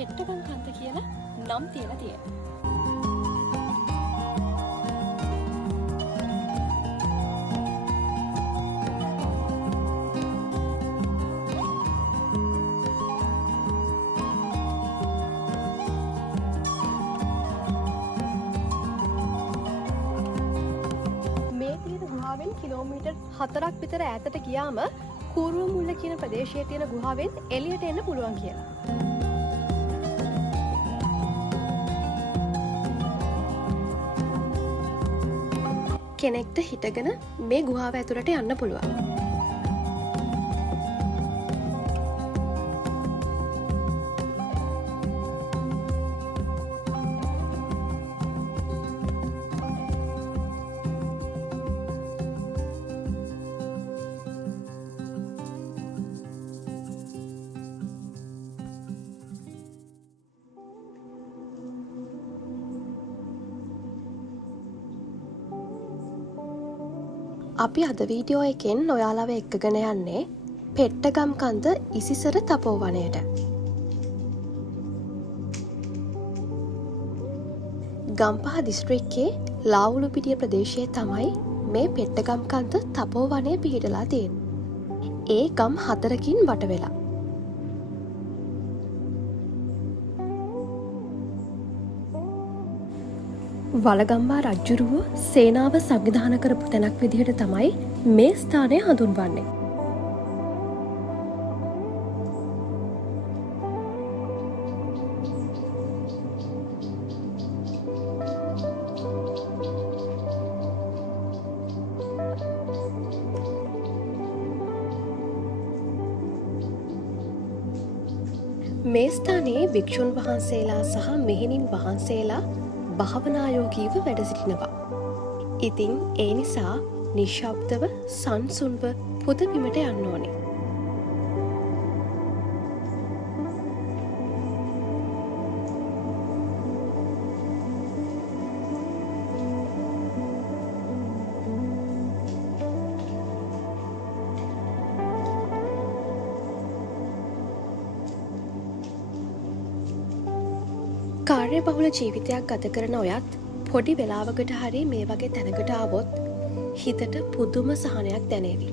පෙට්ටගම් කන්ද කියලා නම් තියලා තියෙනවා. මේ තියෙන ගුහාවෙන් කිලෝමීටර් 4ක් විතර ඈතට ගියාම කූරුමුල්ල කියන ප්‍රදේශයේ තියෙන ගුහාවෙන් එළියට එන්න පුළුවන් කියලා. කෙනෙක්ට හිටගෙන මේ ගුහාව ඇතුළට යන්න පුළුවන්. අපි අද වීඩියෝ එකෙන් ඔයාලව එක්කගෙන යන්නේ පෙට්ටගම් කන්ද ඉසිසර තපෝවනයට. ගම්පහ දිස්ත්‍රික්කයේ ලාවුලුපිටිය ප්‍රදේශයේ තමයි මේ පෙට්ටගම් කන්ද තපෝවනය පිහිටලා තියෙන්නේ. ඒ ගම් 4කින් වට වෙලා. වලගම්බා රජ්ජුරුව සේනාව සංවිධාන කරපු තැනක් විදිහට තමයි මේ ස්ථානය හඳුන්වන්නේ. මේ ස්ථානයේ භික්ෂුන් වහන්සේලා සහ මෙහෙණින් වහන්සේලා භාවනායෝගීව වැඩ සිටිනවා. ඉතින් ඒ නිසා නිශ්ශබ්දව සංසුන්ව පුදබිමට යන්න ඕනේ. කාර්ය බහුල ජීවිතයක් ගත කරන ඔයත් පොඩි වෙලාවකට හරි මේ වගේ තැනකට ආවොත් හිතට පුදුම සහනයක් දැනේවි.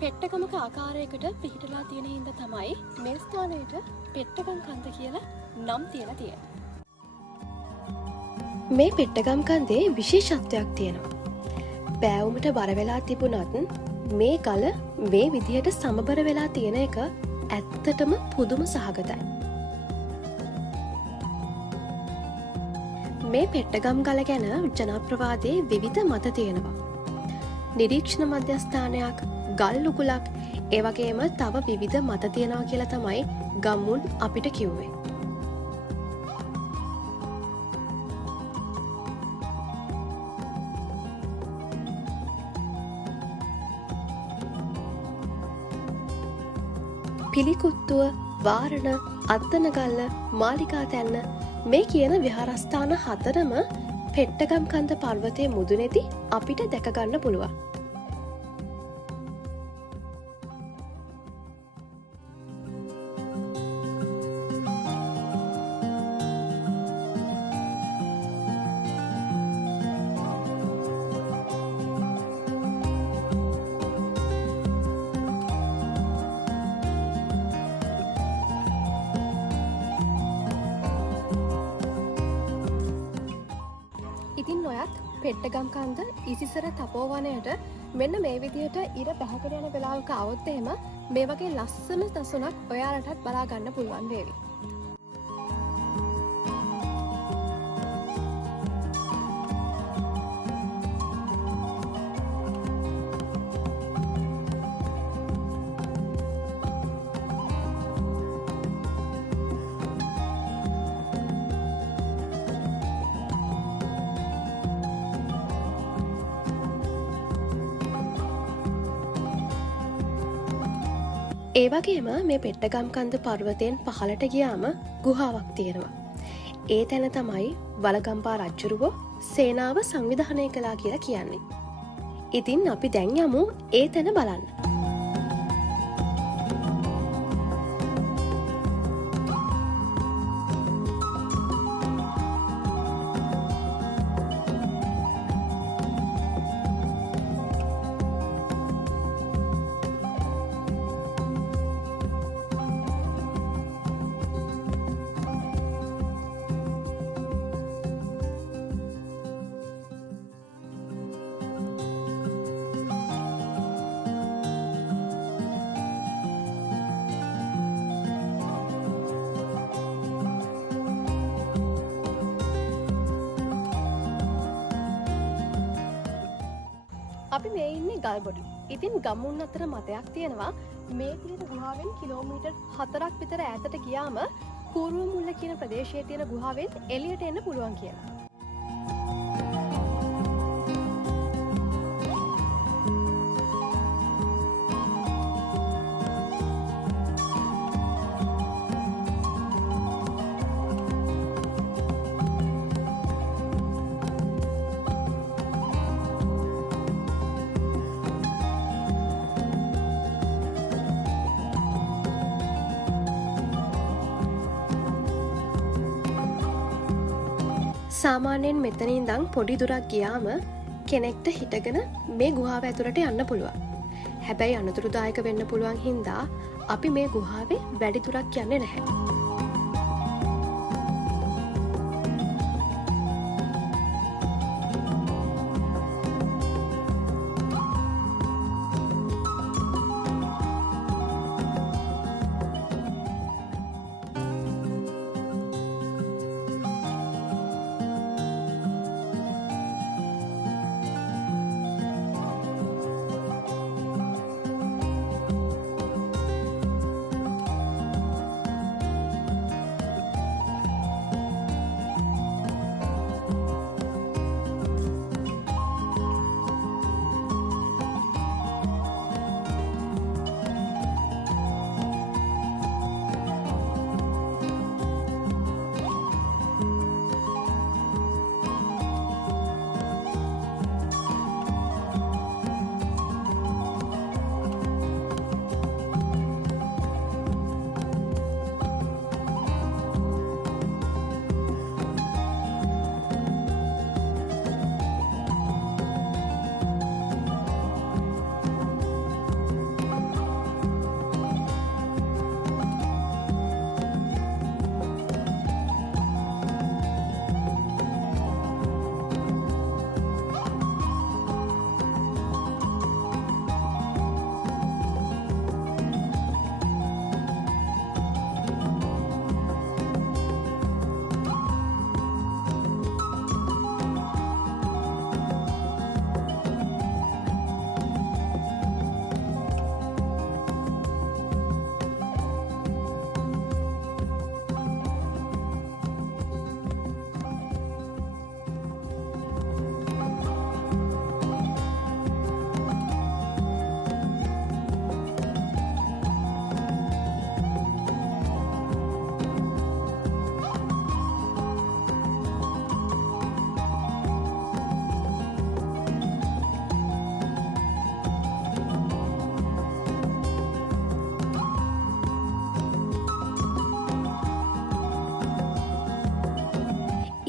පෙට්ටගමක ආකාරයකට පිහිටලා තියෙන හින්දා තමයි මේ ස්ථානයට පෙට්ටගම් කන්ද කියලා නම් තියලා තියෙන්නේ. මේ පෙට්ටගම් කන්දේ විශේෂත්වයක් තියෙනවා. බෑවුමට බර වෙලා තිබුණත් මේ ගල මේ විදිහට සමබර වෙලා තියෙන එක ඇත්තටම පුදුම සහගතයි. මේ පෙට්ටගම් ගල ගැන ජනප්‍රවාදයේ විවිධ මත තියෙනවා. නිරීක්ෂණ මධ්‍යස්ථානයක්, ගල් උගුලක්, ඒ වගේම තව විවිධ මත තියෙනවා කියලා තමයි ගම්මුන් අපිට කිව්වේ. පිළිකුත්තුව, වාරණ, අත්තනගල්ල, මාලිකා තැන්න මේ කියන විහාරස්ථාන 4ම පෙට්ටගම් කන්ද පර්වතයේ මුදුනේදී අපිට දැක ගන්න පුළුවන්. පෙට්ටගම් කන්ද ඉසිසර තපෝවනයට මෙන්න මේ විදිහට ඉර පැහැකර යන වෙලාවක අවොත් එහෙම මේ වගේ ලස්සන තසුනක් ඔයාලටත් බලා ගන්න පුළුවන් වේවි. ඒවගේම මේ පෙට්ටගම් කන්ද පර්වතයෙන් පහලට ගියාම ගුහාවක් තියෙනවා. ඒ තැන තමයි වලගම්පා රජ්ජුරුවෝ සේනාව සංවිධානය කළා කියලා කියන්නේ. ඉතින් අපි දැන් යමු ඒ තැන බලන්න. අපි මේ ඉන්නේ ගල්බොඩ. ඉතින් ගම්මුන් අතර මතයක් තියෙනවා මේ තියෙන ගුහාවෙන් කිලෝමීටර් 4ක් විතර ඈතට ගියාම කූරුව මුල්ල කියන ප්‍රදේශයේ තියෙන ගුහාවෙන් එළියට එන්න පුළුවන් කියලා. සාමාන්‍යයෙන් මෙතන ඉඳන් පොඩි දුරක් ගියාම කෙනෙක්ට හිටගෙන මේ ගුහාව ඇතුළට යන්න පුළුවන්. හැබැයි අනතුරුදායක වෙන්න පුළුවන් හින්දා අපි මේ ගුහාවේ වැඩි දුරක් යන්නේ නැහැ.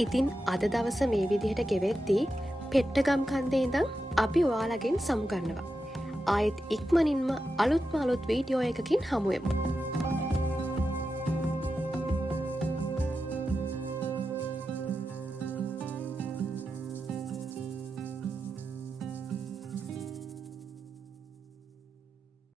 ඉතින් අද දවස මේ විදිහට ගෙවෙද්දී පෙට්ටගම් කන්දේ ඉඳන් අපි ඔයාලගෙන් සමුගන්නවා. ආයෙත් ඉක්මනින්ම අලුත්ම අලුත් වීඩියෝ එකකින් හමුවෙමු.